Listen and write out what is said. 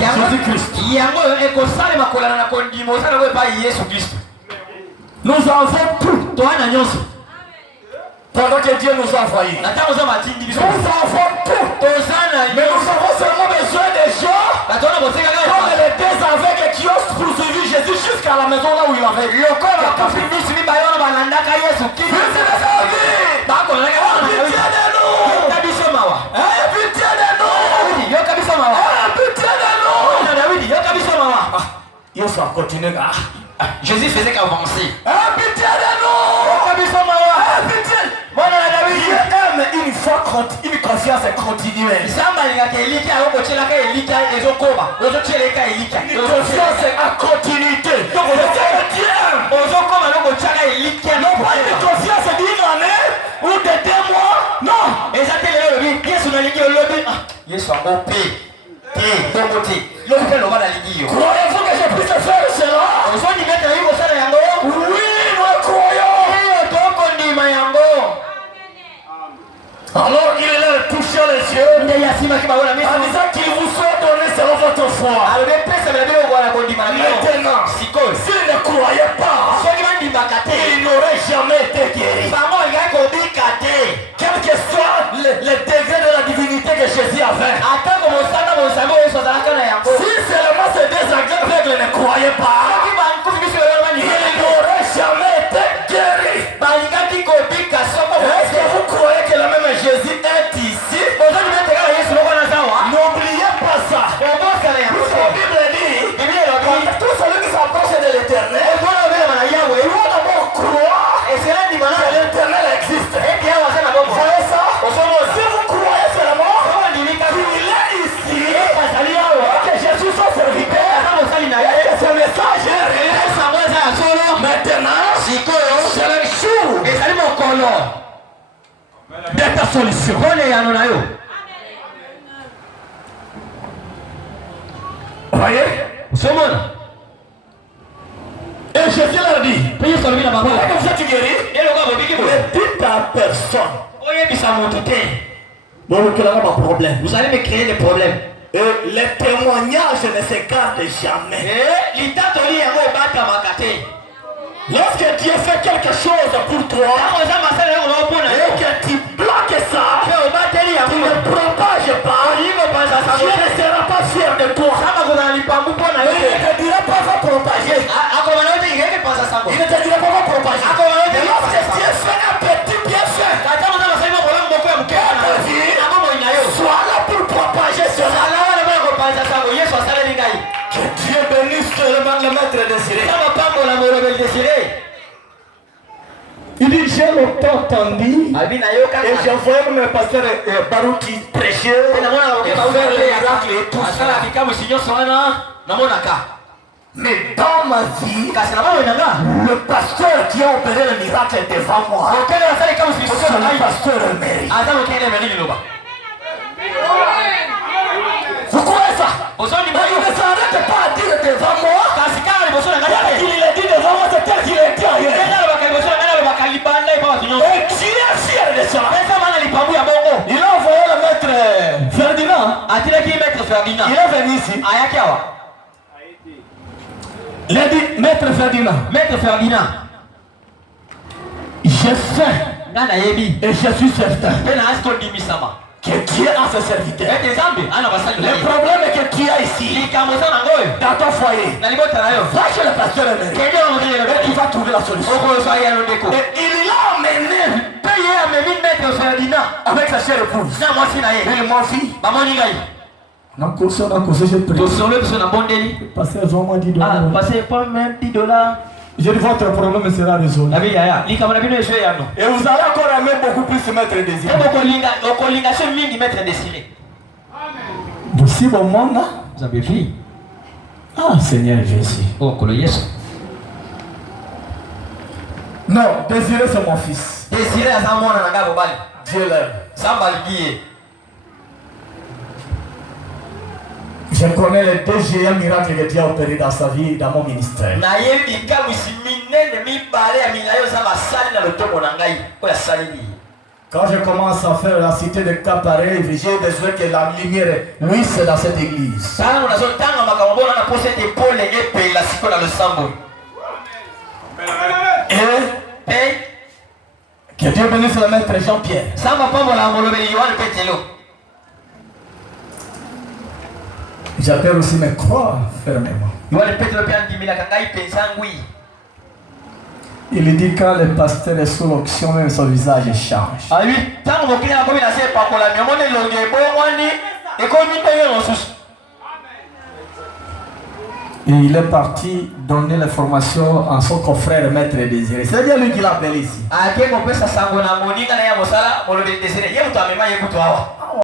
Jésus-Christ. Nous avons tout. Pendant que Dieu nous a envoyés. Nous avons tout. Mais nous avons seulement besoin des gens comme les deux aveugles qui ont poursuivi Jésus jusqu'à la maison là où il avait vu. Jésus faisait qu'avancer. Dieu aime une confiance continuelle. Une confiance à continuité. Donc Dieu aime. Non pas une confiance d'une année ou de 2 mois. Non. Croyez-vous que je puisse faire cela? Oui, nous croyons. Alors il est là touchant les yeux en disant qu'il vous soit donné selon votre foi. Maintenant, s'il ne croyait pas, il n'aurait jamais été guéri. Quel que soit le degré de la divinité que Jésus avait. Si seulement ces deux aveugles ne croyaient pas, il n'aurait jamais été guéri. Est-ce que vous croyez que le même Jésus est ici? N'oubliez pas ça. La Bible dit, tout celui qui s'approche de l'Éternel doit d'abord croire que l'Éternel existe. Vous voyez ça? Si vous croyez seulement qu'il est ici, que Jésus soit serviteur, et que ce message est réel, maintenant, c'est le jour de ta solution. Voyez? Et Jésus leur dit, vous êtes guéri, ne dites à personne. Vous allez me créer des problèmes. Et les témoignages ne se gardent jamais. Lorsque Dieu fait quelque chose pour toi et que tu bloques ça, tu ne propages pas, Dieu ne sera pas fier de toi. Il ne te dira pas va propager. Il ne te dira pas va propager. Et lorsque Dieu fait un petit bienfait, sois là pour propager cela. Que Dieu bénisse le maître désiré. Il dit, j'ai longtemps entendu et j'ai envoyé mon pasteur Baruch qui prêchait et faire les miracles et tout ça. Mais dans ma vie, le pasteur qui a opéré le miracle devant moi, c'est le pasteur Emery. Vous croyez ça? Il ne s'arrête pas à dire devant moi. Il est dit devant moi, c'est tel qu'il est dit ailleurs. Et qui est fier de cela? Il a envoyé le maître Ferdinand. Il est venu ici. Il a dit, maître Ferdinand. Je sais et je suis certain que Dieu a ses serviteurs. Le problème est que tu as ici, dans ton foyer, va chez le pasteur Emery et tu vas trouver la solution. Et il l'a amené avec sa chère épouse. Et mon fils, j'ai pris. Pasteur, ils ont moins $10. Je dis votre problème sera résolu. Et vous allez encore aimer beaucoup plus mettre désir. Vous bon monde là? Vous avez vu? Ah Seigneur Jésus. Non, Désiré c'est mon fils. Dieu l'aime. Je connais les 2 géants miracles que Dieu a opérés dans sa vie, dans mon ministère. Quand je commence à faire la cité de Caparet, j'ai besoin que la lumière luise dans cette église. makambo na poste épaule et la siko na le sambo. Que Dieu bénisse le maître Jean-Pierre. J'appelle aussi mes croix fermement. Il dit quand le pasteur est sous l'onction, même son visage change. Et il est parti donner l'information à son confrère maître Désiré. C'est bien lui qui l'appelle ici.